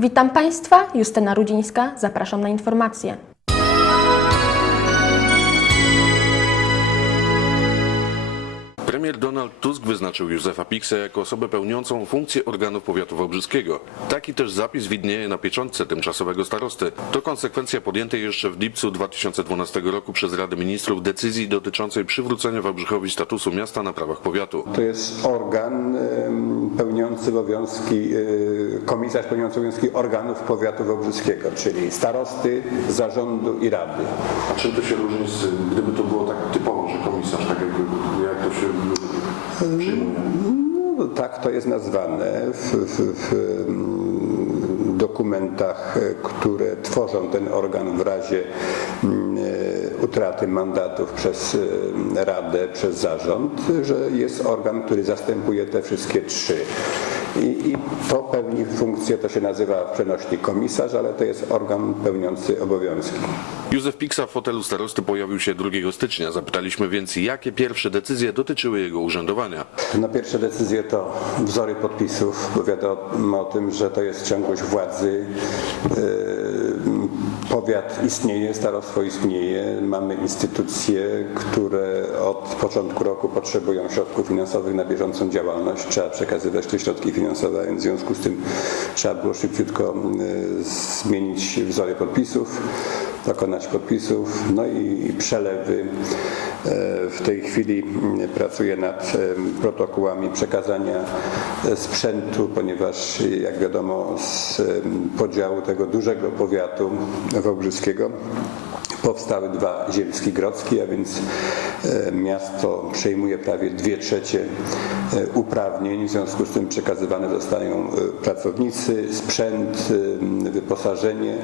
Witam Państwa, Justyna Rudzińska, zapraszam na informacje. Premier Donald Tusk wyznaczył Józefa Piksa jako osobę pełniącą funkcję organów powiatu wałbrzyskiego. Taki też zapis widnieje na pieczątce tymczasowego starosty. To konsekwencja podjętej jeszcze w lipcu 2012 roku przez Radę Ministrów decyzji dotyczącej przywrócenia Wałbrzychowi statusu miasta na prawach powiatu. To jest organ em, pełniący obowiązki, y, komisarz pełniący obowiązki organów powiatu wałbrzyskiego, czyli starosty, zarządu i rady. A czym to się różni, z, gdyby to było tak typowo, że komisarz, tak jakby, jak to się przyjmuje? No, tak to jest nazwane w, w, w em, dokumentach, które tworzą ten organ w razie mm, utraty mandatów przez e, Radę, przez zarząd, że jest organ, który zastępuje te wszystkie trzy. I, I to pełni funkcję, to się nazywa w przenośni komisarz, ale to jest organ pełniący obowiązki. Józef Piksa w fotelu starosty pojawił się 2 stycznia. Zapytaliśmy więc, jakie pierwsze decyzje dotyczyły jego urzędowania. No pierwsze decyzje to wzory podpisów, bo wiadomo o tym, że to jest ciągłość władzy. Yy, Powiat istnieje, starostwo istnieje, mamy instytucje, które od początku roku potrzebują środków finansowych na bieżącą działalność. Trzeba przekazywać te środki finansowe, więc w związku z tym trzeba było szybciutko yy, zmienić wzory podpisów, dokonać podpisów, no i przelewy. E, W tej chwili mm, pracuję nad protokołami przekazania sprzętu, ponieważ jak wiadomo z podziału tego dużego powiatu wałbrzyskiego powstały dwa ziemski grodzki, a więc e, miasto przejmuje prawie dwie trzecie e, uprawnień, w związku z tym przekazywane zostają e, pracownicy, sprzęt, wyposażenie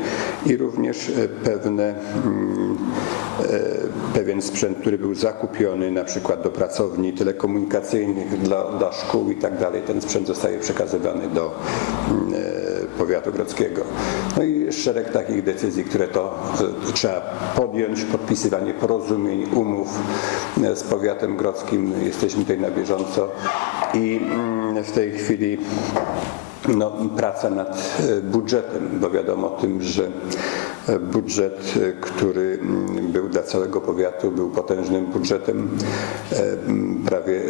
i również pewne mm, pewien sprzęt, który był zakupiony na przykład do pracowni telekomunikacyjnych, dla, dla szkół i tak dalej. Ten sprzęt zostaje przekazywany do mm, powiatu grodzkiego. No i szereg takich decyzji, które to trzeba podjąć, podpisywanie porozumień, umów e, z powiatem grodzkim. Jesteśmy tutaj na bieżąco i mm, w tej chwili no, praca nad e, budżetem, bo wiadomo o tym, że budżet, e, który mm, był dla całego powiatu, był potężnym budżetem, e, m, prawie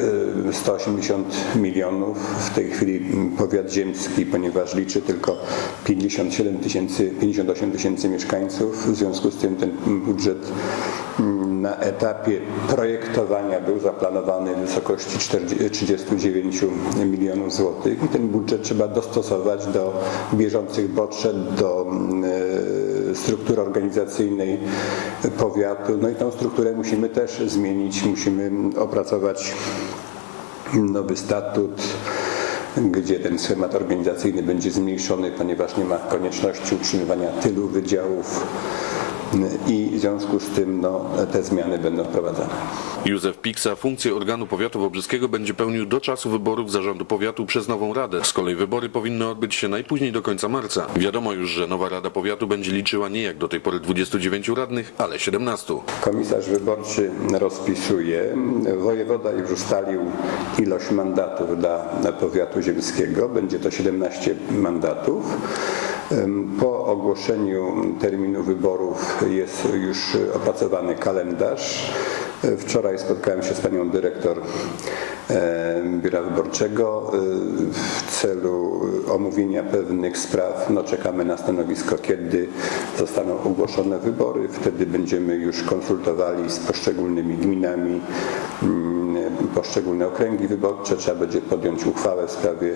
e, 180 milionów. W tej chwili m, powiat ziemski, ponieważ liczy tylko 57 tysięcy, 58 tysięcy mieszkańców, w związku z tym ten budżet na etapie projektowania był zaplanowany w wysokości 40 39 milionów złotych. I ten budżet trzeba dostosować do bieżących potrzeb, do mm, e, struktury organizacyjnej powiatu. No i tą strukturę musimy też zmienić, musimy opracować nowy statut gdzie ten schemat organizacyjny będzie zmniejszony, ponieważ nie ma konieczności utrzymywania tylu wydziałów i w związku z tym no, te zmiany będą wprowadzane. Józef Piksa funkcję organu powiatu wałbrzyskiego będzie pełnił do czasu wyborów zarządu powiatu przez nową radę. Z kolei wybory powinny odbyć się najpóźniej do końca marca. Wiadomo już, że nowa rada powiatu będzie liczyła nie jak do tej pory 29 radnych, ale 17. Komisarz wyborczy rozpisuje. Wojewoda już ustalił ilość mandatów dla powiatu ziemskiego. Będzie to 17 mandatów. Po ogłoszeniu terminu wyborów jest już opracowany kalendarz. Wczoraj spotkałem się z panią dyrektor e, Biura Wyborczego e, w celu omówienia pewnych spraw. No, czekamy na stanowisko, kiedy zostaną ogłoszone wybory. Wtedy będziemy już konsultowali z poszczególnymi gminami mm, poszczególne okręgi wyborcze. Trzeba będzie podjąć uchwałę w sprawie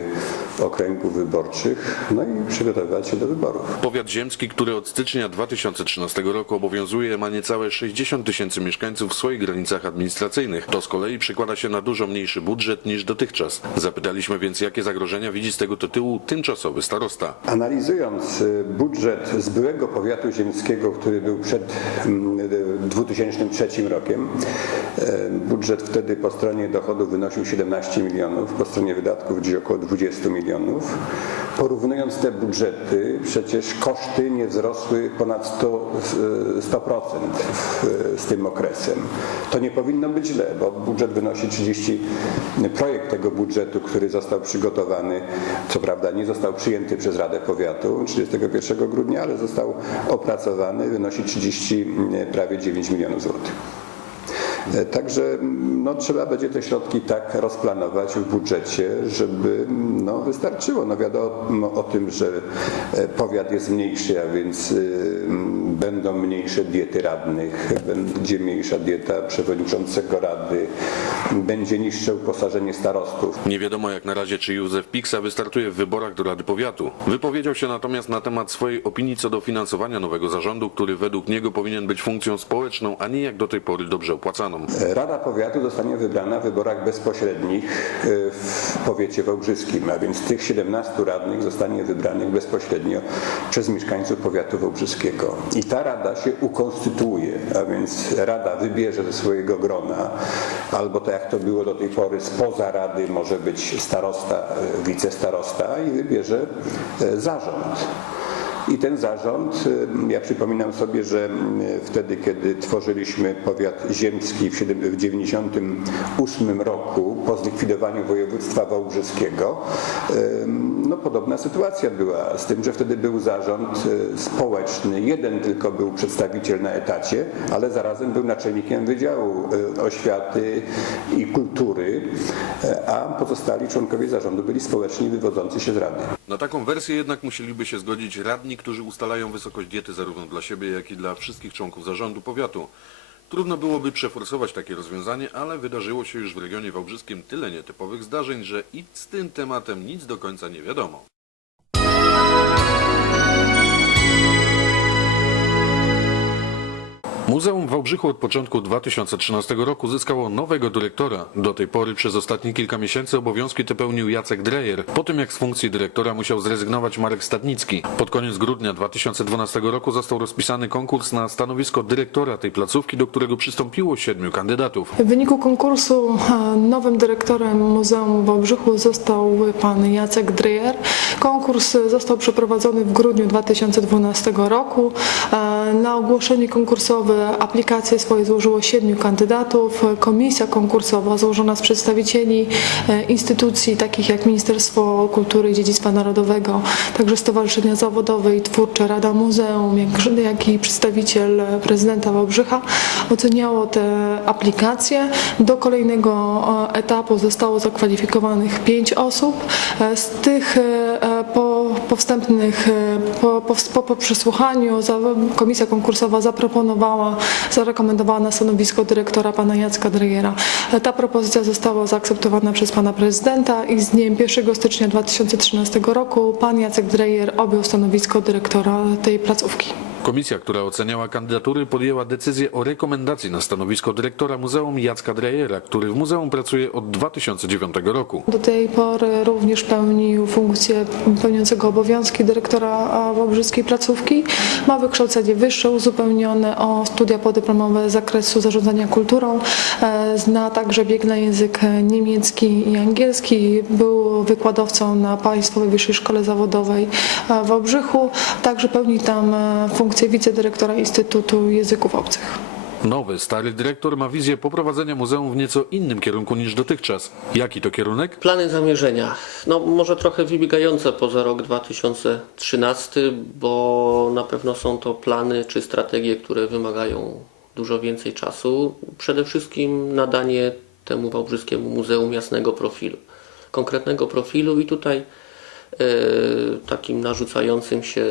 okręgów wyborczych, no i przygotowywać się do wyborów. Powiat ziemski, który od stycznia 2013 roku obowiązuje, ma niecałe 60 tysięcy mieszkańców w swoich granicach administracyjnych. To z kolei przekłada się na dużo mniejszy budżet niż dotychczas. Zapytaliśmy więc, jakie zagrożenia widzi z tego tytułu tymczasowy starosta. Analizując y, budżet z byłego powiatu ziemskiego, który był przed mm, 2003 rokiem, y, budżet wtedy po stronie dochodów wynosił 17 milionów, po stronie wydatków gdzieś około 20 milionów. Porównując te budżety, przecież koszty nie wzrosły ponad 100, e, 100% w, z tym okresem. To nie powinno być źle, bo budżet wynosi 30, projekt tego budżetu, który został przygotowany, co prawda nie został przyjęty przez Radę Powiatu 31 grudnia, ale został opracowany, wynosi 30, prawie 9 milionów złotych. E, Także no, trzeba będzie te środki tak rozplanować w budżecie, żeby no, wystarczyło. No, wiadomo o tym, że e, powiat jest mniejszy, a więc y, będą mniejsze diety radnych, będzie mniejsza dieta przewodniczącego rady, będzie niższe uposażenie starostów. Nie wiadomo jak na razie, czy Józef Piksa wystartuje w wyborach do Rady Powiatu. Wypowiedział się natomiast na temat swojej opinii co do finansowania nowego zarządu, który według niego powinien być funkcją społeczną, a nie jak do tej pory dobrze opłacaną. Rada Powiatu zostanie wybrana w wyborach bezpośrednich y, w powiecie wałbrzyskim, a więc tych 17 radnych zostanie wybranych bezpośrednio przez mieszkańców powiatu wałbrzyskiego. I ta rada się ukonstytuuje, a więc rada wybierze ze swojego grona, albo tak jak to było do tej pory, spoza rady może być starosta, wicestarosta i wybierze y, zarząd. I ten zarząd, y, ja przypominam sobie, że y, wtedy, kiedy tworzyliśmy powiat ziemski w 1998 roku po zlikwidowaniu województwa wałbrzyskiego, y, no podobna sytuacja była, z tym, że wtedy był zarząd społeczny, jeden tylko był przedstawiciel na etacie, ale zarazem był naczelnikiem Wydziału Oświaty i Kultury, a pozostali członkowie zarządu byli społeczni wywodzący się z rady. Na taką wersję jednak musieliby się zgodzić radni, którzy ustalają wysokość diety zarówno dla siebie, jak i dla wszystkich członków zarządu powiatu. Trudno byłoby przeforsować takie rozwiązanie, ale wydarzyło się już w regionie wałbrzyskim tyle nietypowych zdarzeń, że i z tym tematem nic do końca nie wiadomo. Muzeum w Wałbrzychu od początku 2013 roku zyskało nowego dyrektora. Do tej pory przez ostatnie kilka miesięcy obowiązki te pełnił Jacek Drejer, po tym jak z funkcji dyrektora musiał zrezygnować Marek Stadnicki. Pod koniec grudnia 2012 roku został rozpisany konkurs na stanowisko dyrektora tej placówki, do którego przystąpiło siedmiu kandydatów. W wyniku konkursu nowym dyrektorem Muzeum w Wałbrzychu został pan Jacek Drejer. Konkurs został przeprowadzony w grudniu 2012 roku. Na ogłoszenie konkursowe aplikacje swoje złożyło siedmiu kandydatów. Komisja konkursowa złożona z przedstawicieli e, instytucji takich jak Ministerstwo Kultury i Dziedzictwa Narodowego, także Stowarzyszenia Zawodowe i Twórcze, Rada Muzeum, jak, i przedstawiciel prezydenta Wałbrzycha oceniało te aplikacje. Do kolejnego e, etapu zostało zakwalifikowanych pięć osób. E, Z tych e, po, wstępnych, e, po, po, po przesłuchaniu za, komisja konkursowa zaproponowała, zarekomendowała na stanowisko dyrektora pana Jacka Drejera. E, Ta propozycja została zaakceptowana przez pana prezydenta i z dniem 1 stycznia 2013 roku pan Jacek Drejer objął stanowisko dyrektora tej placówki. Komisja, która oceniała kandydatury, podjęła decyzję o rekomendacji na stanowisko dyrektora Muzeum Jacka Drejera, który w muzeum pracuje od 2009 roku. Do tej pory również pełnił funkcję pełniącego obowiązki dyrektora Wałbrzyskiej Placówki. Ma wykształcenie wyższe uzupełnione o studia podyplomowe z zakresu zarządzania kulturą. E, Zna także biegle język niemiecki i angielski. Był wykładowcą na Państwowej Wyższej Szkole Zawodowej e, w Wałbrzychu. Także pełni tam e, funkcję wicedyrektora Instytutu Języków Obcych. Nowy, stary dyrektor ma wizję poprowadzenia muzeum w nieco innym kierunku niż dotychczas. Jaki to kierunek? Plany zamierzenia. No może trochę wybiegające poza rok 2013, bo na pewno są to plany czy strategie, które wymagają dużo więcej czasu. Przede wszystkim nadanie temu Wałbrzyskiemu Muzeum jasnego profilu. Konkretnego profilu i tutaj e, takim narzucającym się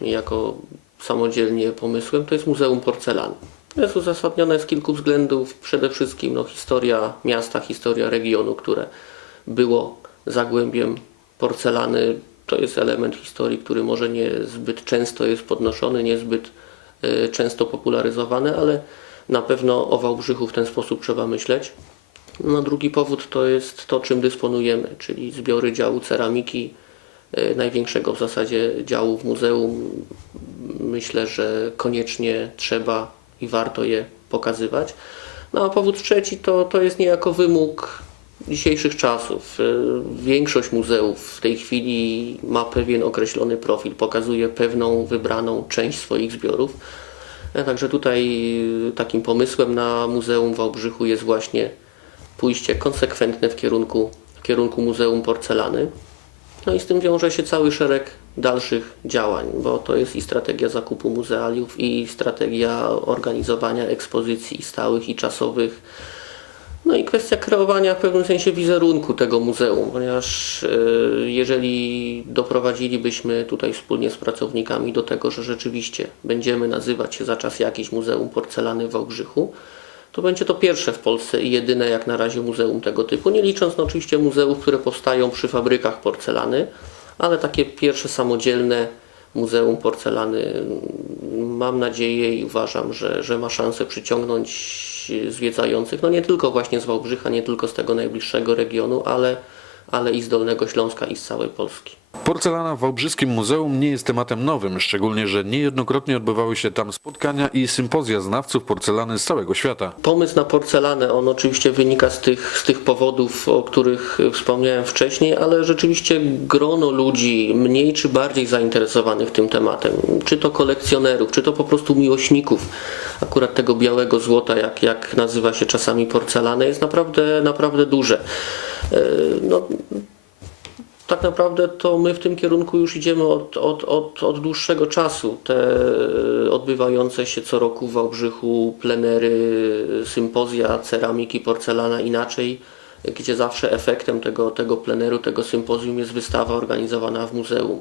niejako samodzielnie pomysłem to jest Muzeum Porcelany. Jest uzasadnione z kilku względów. Przede wszystkim no, historia miasta, historia regionu, które było zagłębiem porcelany. To jest element historii, który może nie zbyt często jest podnoszony, niezbyt e, często popularyzowany, ale na pewno o Wałbrzychu w ten sposób trzeba myśleć. No, drugi powód to jest to, czym dysponujemy, czyli zbiory działu ceramiki, największego w zasadzie działu w muzeum. Myślę, że koniecznie trzeba i warto je pokazywać. No a powód trzeci to, to jest niejako wymóg dzisiejszych czasów. Y, Większość muzeów w tej chwili ma pewien określony profil, pokazuje pewną wybraną część swoich zbiorów. E, Także tutaj takim pomysłem na Muzeum Wałbrzychu jest właśnie pójście konsekwentne w kierunku, w kierunku Muzeum Porcelany. No i z tym wiąże się cały szereg dalszych działań, bo to jest i strategia zakupu muzealiów, i strategia organizowania ekspozycji stałych i czasowych. No i kwestia kreowania w pewnym sensie wizerunku tego muzeum, ponieważ e, jeżeli doprowadzilibyśmy tutaj wspólnie z pracownikami do tego, że rzeczywiście będziemy nazywać się za czas jakiś Muzeum Porcelany w Wałbrzychu, to będzie to pierwsze w Polsce i jedyne jak na razie muzeum tego typu, nie licząc no oczywiście muzeów, które powstają przy fabrykach porcelany, ale takie pierwsze samodzielne muzeum porcelany mm, mam nadzieję i uważam, że, że ma szansę przyciągnąć zwiedzających, no nie tylko właśnie z Wałbrzycha, nie tylko z tego najbliższego regionu, ale, ale i z Dolnego Śląska i z całej Polski. Porcelana w Wałbrzyskim Muzeum nie jest tematem nowym, szczególnie, że niejednokrotnie odbywały się tam spotkania i sympozja znawców porcelany z całego świata. Pomysł na porcelanę, on oczywiście wynika z tych, z tych powodów, o których wspomniałem wcześniej, ale rzeczywiście grono ludzi mniej czy bardziej zainteresowanych tym tematem, czy to kolekcjonerów, czy to po prostu miłośników akurat tego białego złota, jak, jak nazywa się czasami porcelana, jest naprawdę, naprawdę duże. E, No, tak naprawdę to my w tym kierunku już idziemy od, od, od, od dłuższego czasu. Te odbywające się co roku w Wałbrzychu plenery, sympozja ceramiki, porcelana inaczej, gdzie zawsze efektem tego, tego pleneru, tego sympozjum jest wystawa organizowana w muzeum.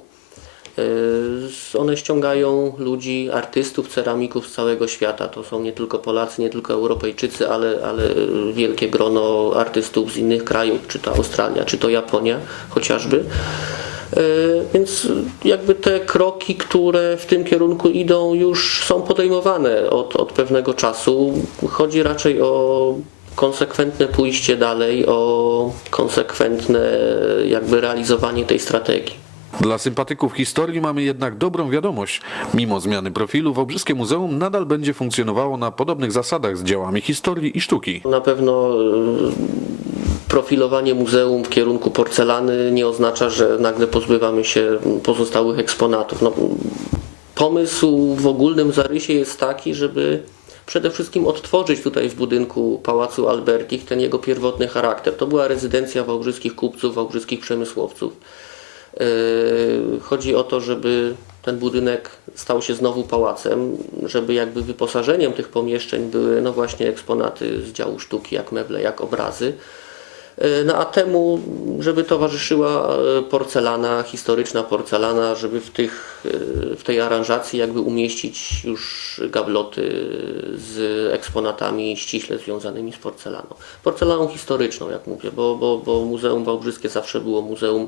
Yy, One ściągają ludzi, artystów, ceramików z całego świata. To są nie tylko Polacy, nie tylko Europejczycy, ale, ale wielkie grono artystów z innych krajów, czy to Australia, czy to Japonia chociażby. Yy, Więc jakby te kroki, które w tym kierunku idą, już są podejmowane od, od pewnego czasu. Chodzi raczej o konsekwentne pójście dalej, o konsekwentne jakby realizowanie tej strategii. Dla sympatyków historii mamy jednak dobrą wiadomość. Mimo zmiany profilu, Wałbrzyskie Muzeum nadal będzie funkcjonowało na podobnych zasadach z dziełami historii i sztuki. Na pewno e, profilowanie muzeum w kierunku porcelany nie oznacza, że nagle pozbywamy się pozostałych eksponatów. No, pomysł w ogólnym zarysie jest taki, żeby przede wszystkim odtworzyć tutaj w budynku Pałacu Albertich ten jego pierwotny charakter. To była rezydencja wałbrzyskich kupców, wałbrzyskich przemysłowców. Yy, Chodzi o to, żeby ten budynek stał się znowu pałacem, żeby jakby wyposażeniem tych pomieszczeń były no właśnie eksponaty z działu sztuki, jak meble, jak obrazy. Yy, No a temu, żeby towarzyszyła e, porcelana, historyczna porcelana, żeby w, tych, w tej aranżacji jakby umieścić już gabloty z eksponatami ściśle związanymi z porcelaną. Porcelaną historyczną, jak mówię, bo, bo, bo Muzeum Wałbrzyskie zawsze było muzeum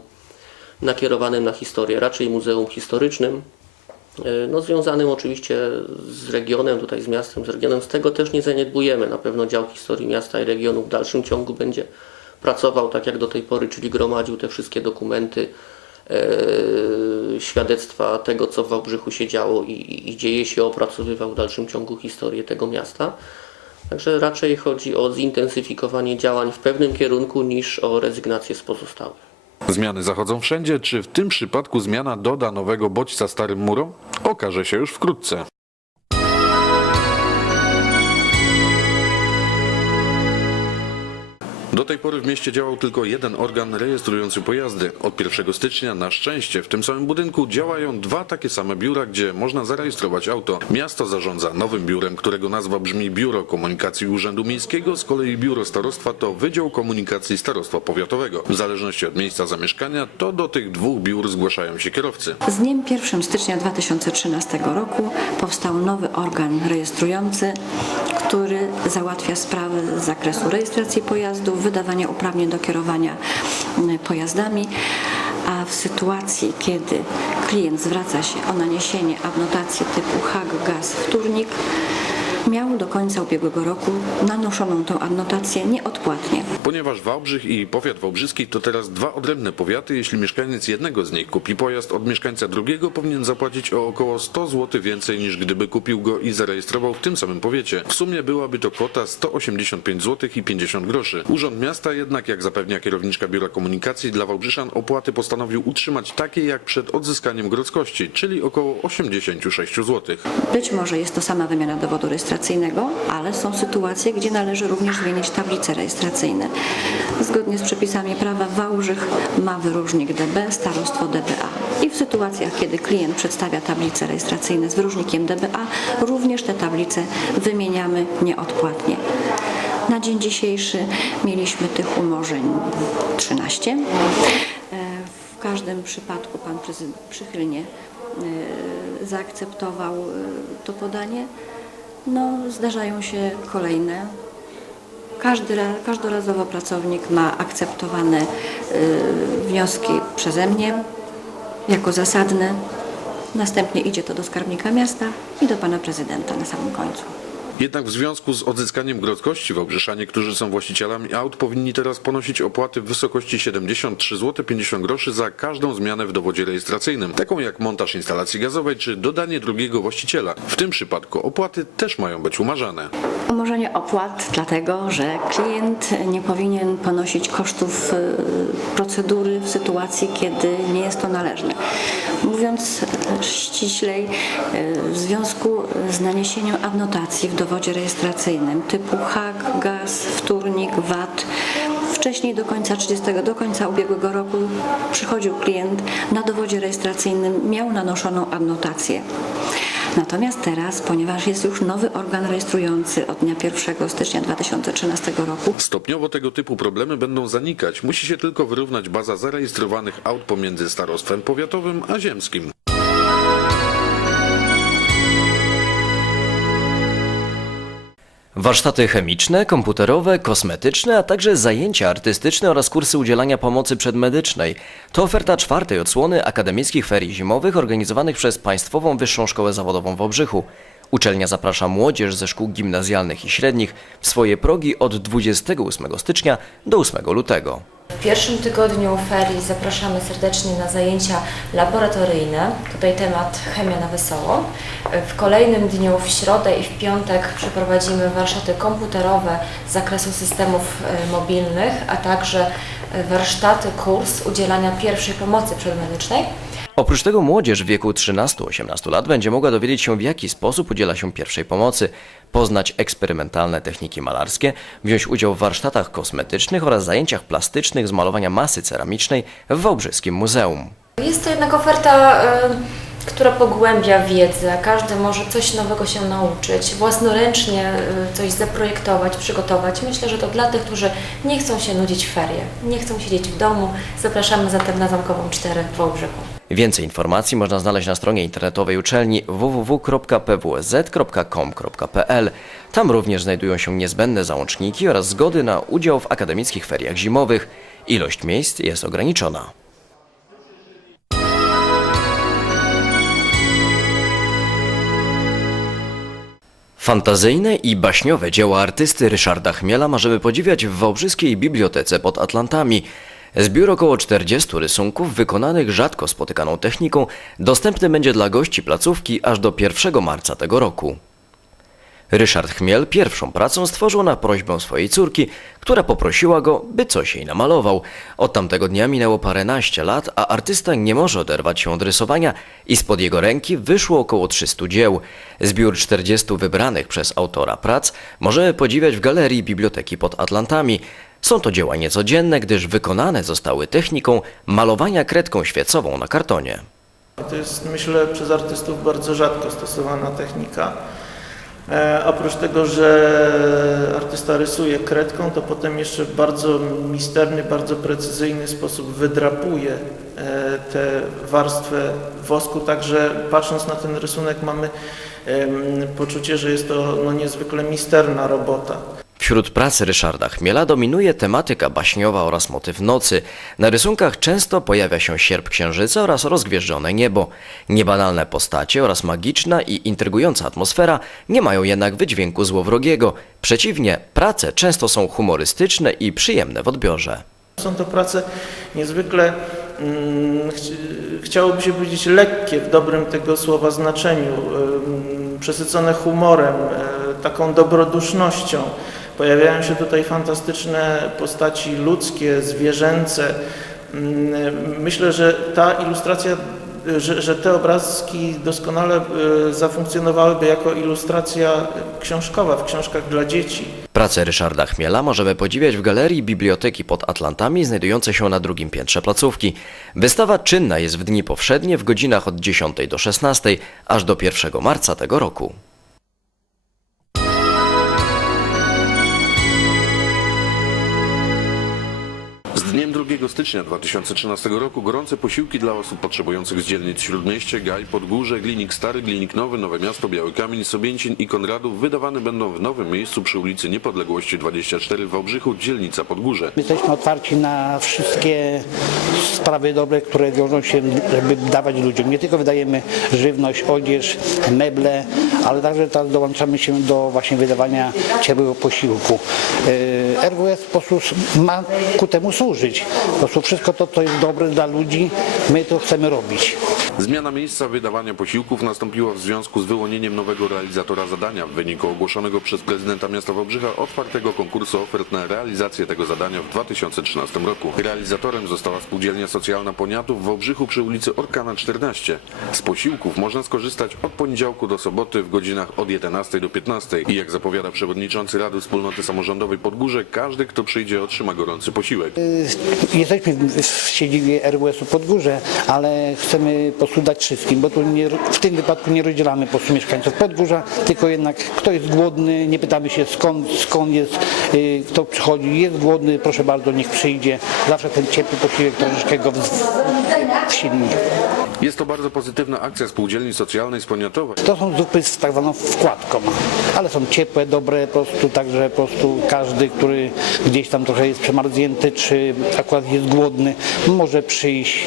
nakierowanym na historię, raczej muzeum historycznym, e, no, związanym oczywiście z regionem, tutaj z miastem, z regionem. Z tego też nie zaniedbujemy. Na pewno dział historii miasta i regionu w dalszym ciągu będzie pracował tak jak do tej pory, czyli gromadził te wszystkie dokumenty, e, świadectwa tego, co w Wałbrzychu się działo i, i, i dzieje się, opracowywał w dalszym ciągu historię tego miasta. Także raczej chodzi o zintensyfikowanie działań w pewnym kierunku niż o rezygnację z pozostałych. Zmiany zachodzą wszędzie, czy w tym przypadku zmiana doda nowego bodźca starym murom? Okaże się już wkrótce. Do tej pory w mieście działał tylko jeden organ rejestrujący pojazdy. Od 1 stycznia na szczęście w tym samym budynku działają dwa takie same biura, gdzie można zarejestrować auto. Miasto zarządza nowym biurem, którego nazwa brzmi Biuro Komunikacji Urzędu Miejskiego, z kolei Biuro Starostwa to Wydział Komunikacji Starostwa Powiatowego. W zależności od miejsca zamieszkania to do tych dwóch biur zgłaszają się kierowcy. Z dniem 1 stycznia 2013 roku powstał nowy organ rejestrujący, który załatwia sprawy z zakresu rejestracji pojazdów, wydawania uprawnień do kierowania mm, pojazdami, a w sytuacji, kiedy klient zwraca się o naniesienie adnotacji typu HAG gaz wtórnik, miał do końca ubiegłego roku nanoszoną tą adnotację nieodpłatnie. Ponieważ Wałbrzych i powiat wałbrzyski to teraz dwa odrębne powiaty, jeśli mieszkaniec jednego z nich kupi pojazd od mieszkańca drugiego, powinien zapłacić o około 100 zł więcej niż gdyby kupił go i zarejestrował w tym samym powiecie. W sumie byłaby to kwota 185 zł i 50 groszy. Urząd Miasta jednak, jak zapewnia kierowniczka Biura Komunikacji, dla Wałbrzyszan opłaty postanowił utrzymać takie jak przed odzyskaniem grodzkości, czyli około 86 zł. Być może jest to sama wymiana dowodu rejestracyjnego, ale są sytuacje, gdzie należy również zmienić tablice rejestracyjne. Zgodnie z przepisami prawa Wałbrzych ma wyróżnik DB, starostwo DBA. I w sytuacjach, kiedy klient przedstawia tablice rejestracyjne z wyróżnikiem DBA, również te tablice wymieniamy nieodpłatnie. Na dzień dzisiejszy mieliśmy tych umorzeń 13. E, W każdym przypadku pan prezydent przychylnie e, zaakceptował e, to podanie. No, zdarzają się kolejne. Każdy, ra- każdorazowo pracownik ma akceptowane e, wnioski przeze mnie jako zasadne. Następnie idzie to do skarbnika miasta i do pana prezydenta na samym końcu. Jednak w związku z odzyskaniem grodzkości Wałbrzyszanie, którzy są właścicielami aut, powinni teraz ponosić opłaty w wysokości 73 zł 50 groszy za każdą zmianę w dowodzie rejestracyjnym, taką jak montaż instalacji gazowej czy dodanie drugiego właściciela. W tym przypadku opłaty też mają być umarzane. Umorzenie opłat, dlatego że klient nie powinien ponosić kosztów e, procedury w sytuacji, kiedy nie jest to należne. Mówiąc ściślej, e, w związku z naniesieniem adnotacji w dowodzie rejestracyjnym typu hak, gaz, wtórnik, VAT, Wcześniej do końca 30, do końca ubiegłego roku przychodził klient na dowodzie rejestracyjnym, miał nanoszoną adnotację. Natomiast teraz, ponieważ jest już nowy organ rejestrujący od dnia 1 stycznia 2013 roku, Stopniowo tego typu problemy będą zanikać. Musi się tylko wyrównać baza zarejestrowanych aut pomiędzy starostwem powiatowym a ziemskim. Warsztaty chemiczne, komputerowe, kosmetyczne, a także zajęcia artystyczne oraz kursy udzielania pomocy przedmedycznej. To oferta czwartej odsłony akademickich ferii zimowych organizowanych przez Państwową Wyższą Szkołę Zawodową w Obrzychu. Uczelnia zaprasza młodzież ze szkół gimnazjalnych i średnich w swoje progi od 28 stycznia do 8 lutego. W pierwszym tygodniu ferii zapraszamy serdecznie na zajęcia laboratoryjne. Tutaj temat chemia na wesoło. W kolejnym dniu, w środę i w piątek przeprowadzimy warsztaty komputerowe z zakresu systemów e, mobilnych, a także e, warsztaty, kurs udzielania pierwszej pomocy przedmedycznej. Oprócz tego młodzież w wieku 13-18 lat będzie mogła dowiedzieć się w jaki sposób udziela się pierwszej pomocy, poznać eksperymentalne techniki malarskie, wziąć udział w warsztatach kosmetycznych oraz zajęciach plastycznych z malowania masy ceramicznej w Wałbrzyskim Muzeum. Jest to jednak oferta, e, która pogłębia wiedzę. Każdy może coś nowego się nauczyć, własnoręcznie e, coś zaprojektować, przygotować. Myślę, że to dla tych, którzy nie chcą się nudzić w ferie, nie chcą siedzieć w domu. Zapraszamy zatem na Zamkową 4 w Wałbrzychu. Więcej informacji można znaleźć na stronie internetowej uczelni www.pwsz.com.pl. Tam również znajdują się niezbędne załączniki oraz zgody na udział w akademickich feriach zimowych. Ilość miejsc jest ograniczona. Fantazyjne i baśniowe dzieła artysty Ryszarda Chmiela możemy podziwiać w Wałbrzyskiej Bibliotece pod Atlantami. Zbiór około 40 rysunków wykonanych rzadko spotykaną techniką dostępny będzie dla gości placówki aż do 1 marca tego roku. Ryszard Chmiel pierwszą pracą stworzył na prośbę swojej córki, która poprosiła go, by coś jej namalował. Od tamtego dnia minęło paręnaście lat, a artysta nie może oderwać się od rysowania i spod jego ręki wyszło około 300 dzieł. Zbiór 40 wybranych przez autora prac możemy podziwiać w galerii Biblioteki pod Atlantami. Są to dzieła niecodzienne, gdyż wykonane zostały techniką malowania kredką świecową na kartonie. To jest, myślę, przez artystów bardzo rzadko stosowana technika. E, oprócz tego, że artysta rysuje kredką, to potem jeszcze w bardzo misterny, bardzo precyzyjny sposób wydrapuje e, tę warstwę wosku, także patrząc na ten rysunek mamy em, poczucie, że jest to no, niezwykle misterna robota. Wśród pracy Ryszarda Chmiela dominuje tematyka baśniowa oraz motyw nocy. Na rysunkach często pojawia się sierp księżyca oraz rozgwieżdżone niebo. Niebanalne postacie oraz magiczna i intrygująca atmosfera nie mają jednak wydźwięku złowrogiego. Przeciwnie, prace często są humorystyczne i przyjemne w odbiorze. Są to prace niezwykle, mm, chci- chciałoby się powiedzieć, lekkie w dobrym tego słowa znaczeniu, przesycone humorem, e, taką dobrodusznością. Pojawiają się tutaj fantastyczne postaci ludzkie, zwierzęce. Mm, Myślę, że ta ilustracja, że, że te obrazki doskonale e, zafunkcjonowałyby jako ilustracja książkowa w książkach dla dzieci. Pracę Ryszarda Chmiela możemy podziwiać w galerii Biblioteki pod Atlantami znajdującej się na drugim piętrze placówki. Wystawa czynna jest w dni powszednie w godzinach od 10 do 16 aż do 1 marca tego roku. Nie dniem 2 stycznia 2013 roku gorące posiłki dla osób potrzebujących z dzielnic Śródmieście, Gaj, Podgórze, Glinik Stary, Glinik Nowy, Nowe Miasto, Biały Kamień, Sobięcin i Konradów wydawane będą w nowym miejscu przy ulicy Niepodległości 24 w Wałbrzychu, dzielnica Podgórze. Jesteśmy otwarci na wszystkie sprawy dobre, które wiążą się, żeby dawać ludziom. Nie tylko wydajemy żywność, odzież, meble, ale także teraz dołączamy się do właśnie wydawania ciepłego posiłku. Yy, RWS po prostu ma ku temu służyć. Po prostu wszystko to, co jest dobre dla ludzi, my to chcemy robić. Zmiana miejsca wydawania posiłków nastąpiła w związku z wyłonieniem nowego realizatora zadania w wyniku ogłoszonego przez prezydenta miasta Wałbrzycha otwartego konkursu ofert na realizację tego zadania w 2013 roku. Realizatorem została spółdzielnia socjalna Poniatów w Wałbrzychu przy ulicy Orkana 14. Z posiłków można skorzystać od poniedziałku do soboty w godzinach od 11 do 15 i jak zapowiada przewodniczący Rady Wspólnoty Samorządowej Podgórze, każdy kto przyjdzie otrzyma gorący posiłek. Jesteśmy w siedzibie RWS-u Podgórze, ale chcemy po prostu dać wszystkim, bo tu nie, w tym wypadku nie rozdzielamy po prostu mieszkańców Podgórza, tylko jednak kto jest głodny, nie pytamy się skąd, skąd jest, y, kto przychodzi, jest głodny, proszę bardzo, niech przyjdzie. Zawsze ten ciepły posiłek troszeczkę go w- wsilni. Jest to bardzo pozytywna akcja spółdzielni socjalnej z Poniatowa. To są zupy z tak zwaną wkładką, ale są ciepłe, dobre, po prostu także po prostu każdy, który gdzieś tam trochę jest przemarznięty, czy akurat jest głodny, może przyjść,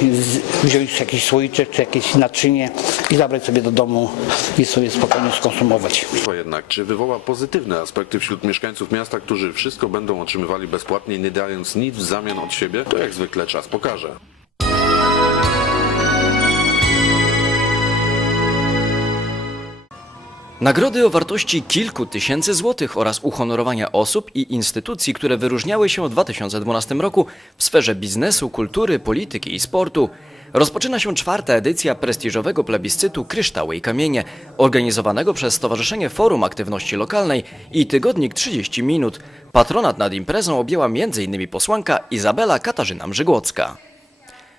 wziąć jakiś słoiczek, czy jakieś naczynie i zabrać sobie do domu i sobie spokojnie skonsumować. To jednak, czy wywoła pozytywne aspekty wśród mieszkańców miasta, którzy wszystko będą otrzymywali bezpłatnie, nie dając nic w zamian od siebie, to jak zwykle czas pokaże. Nagrody o wartości kilku tysięcy złotych oraz uhonorowania osób i instytucji, które wyróżniały się w 2012 roku w sferze biznesu, kultury, polityki i sportu. Rozpoczyna się czwarta edycja prestiżowego plebiscytu Kryształy i Kamienie, organizowanego przez Stowarzyszenie Forum Aktywności Lokalnej i Tygodnik 30 Minut. Patronat nad imprezą objęła m.in. posłanka Izabela Katarzyna Mrzygłocka.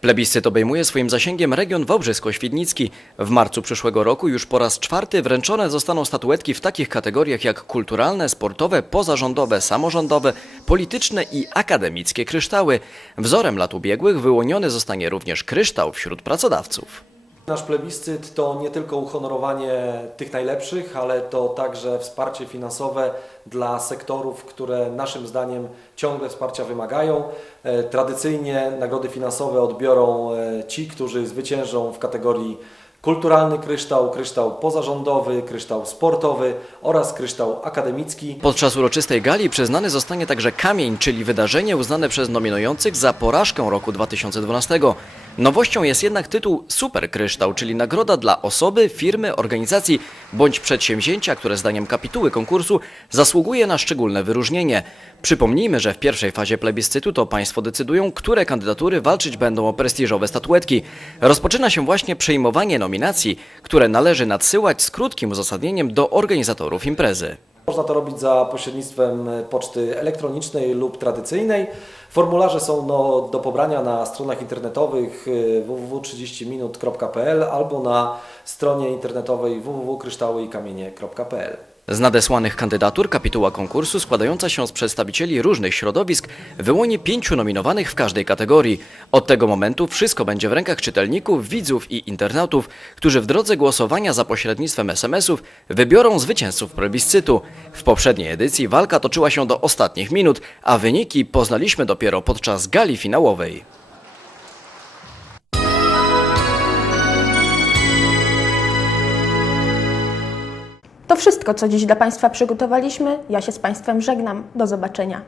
Plebiscyt obejmuje swoim zasięgiem region Wałbrzysko-Świdnicki. W marcu przyszłego roku już po raz czwarty wręczone zostaną statuetki w takich kategoriach jak kulturalne, sportowe, pozarządowe, samorządowe, polityczne i akademickie kryształy. Wzorem lat ubiegłych wyłoniony zostanie również kryształ wśród pracodawców. Nasz plebiscyt to nie tylko uhonorowanie tych najlepszych, ale to także wsparcie finansowe dla sektorów, które naszym zdaniem ciągle wsparcia wymagają. E, Tradycyjnie nagrody finansowe odbiorą e, ci, którzy zwyciężą w kategorii kulturalny kryształ, kryształ pozarządowy, kryształ sportowy oraz kryształ akademicki. Podczas uroczystej gali przyznany zostanie także kamień, czyli wydarzenie uznane przez nominujących za porażkę roku 2012. Nowością jest jednak tytuł Super Kryształ, czyli nagroda dla osoby, firmy, organizacji bądź przedsięwzięcia, które zdaniem kapituły konkursu zasługuje na szczególne wyróżnienie. Przypomnijmy, że w pierwszej fazie plebiscytu to państwo decydują, które kandydatury walczyć będą o prestiżowe statuetki. Rozpoczyna się właśnie przejmowanie nominacji, które należy nadsyłać z krótkim uzasadnieniem do organizatorów imprezy. Można to robić za pośrednictwem poczty elektronicznej lub tradycyjnej. Formularze są no, do pobrania na stronach internetowych y, www.30minut.pl albo na stronie internetowej www.kryształyikamienie.pl. Z nadesłanych kandydatur kapituła konkursu składająca się z przedstawicieli różnych środowisk wyłoni pięciu nominowanych w każdej kategorii. Od tego momentu wszystko będzie w rękach czytelników, widzów i internautów, którzy w drodze głosowania za pośrednictwem SMS-ów wybiorą zwycięzców plebiscytu. W poprzedniej edycji walka toczyła się do ostatnich minut, a wyniki poznaliśmy dopiero podczas gali finałowej. To wszystko, co dziś dla Państwa przygotowaliśmy. Ja się z Państwem żegnam. Do zobaczenia.